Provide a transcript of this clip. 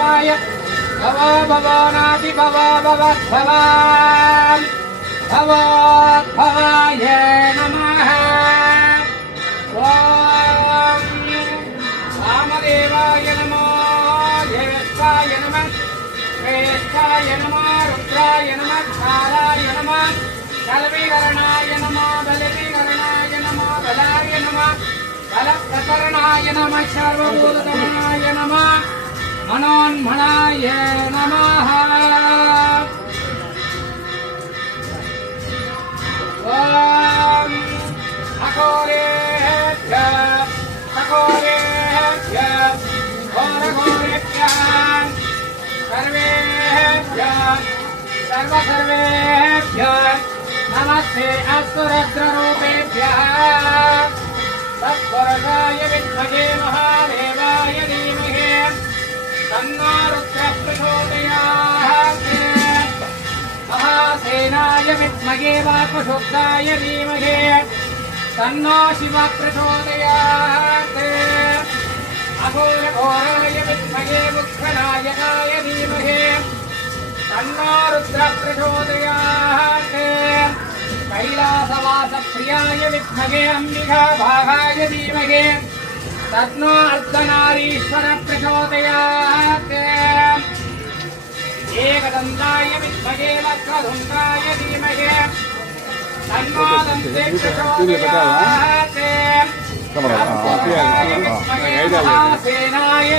वासुदेवाय भवो भवोनाति भवो भवद्भवान् भवोद्भवाय नमः। ॐ वामदेवाय नमो ज्येष्ठाय नमः श्रेष्ठाय नमः रुद्राय नमः कालाय नमः कल्विकरणाय नमः बलिकरणाय नमः बलाय नमः बलप्रकरणाय नमः सर्वभूतगमनाय नमः मनोन्मणाय नमः। ॐ अघोरेभ्यः घोरघोरेभ्यः सर्वेभ्यः सर्वसर्वेभ्यः नमस्ते अस्तु रुद्ररूपेभ्यः। तत्पुरुषाय विद्महे महादेवाय धीमहि तन्नो रुद्रः प्रचोदयात्। महासेनाय विद्महे वाक्शुद्धाय धीमहि तन्नो शिवः प्रचोदयात्। अघोरघोराय विद्महे मुख्यनायकाय धीमहि तन्नो रुद्रः प्रचोदयात्। कैलासवासप्रियाय विद्महे अम्बिकाभागाय धीमहि तन्नो अर्धनारीश्वरः प्रचोदयात्। एकदन्ताय विद्महे वक्रतुण्डाय धीमहि तन्नो दन्ते प्रचोदयात्। महासेनाय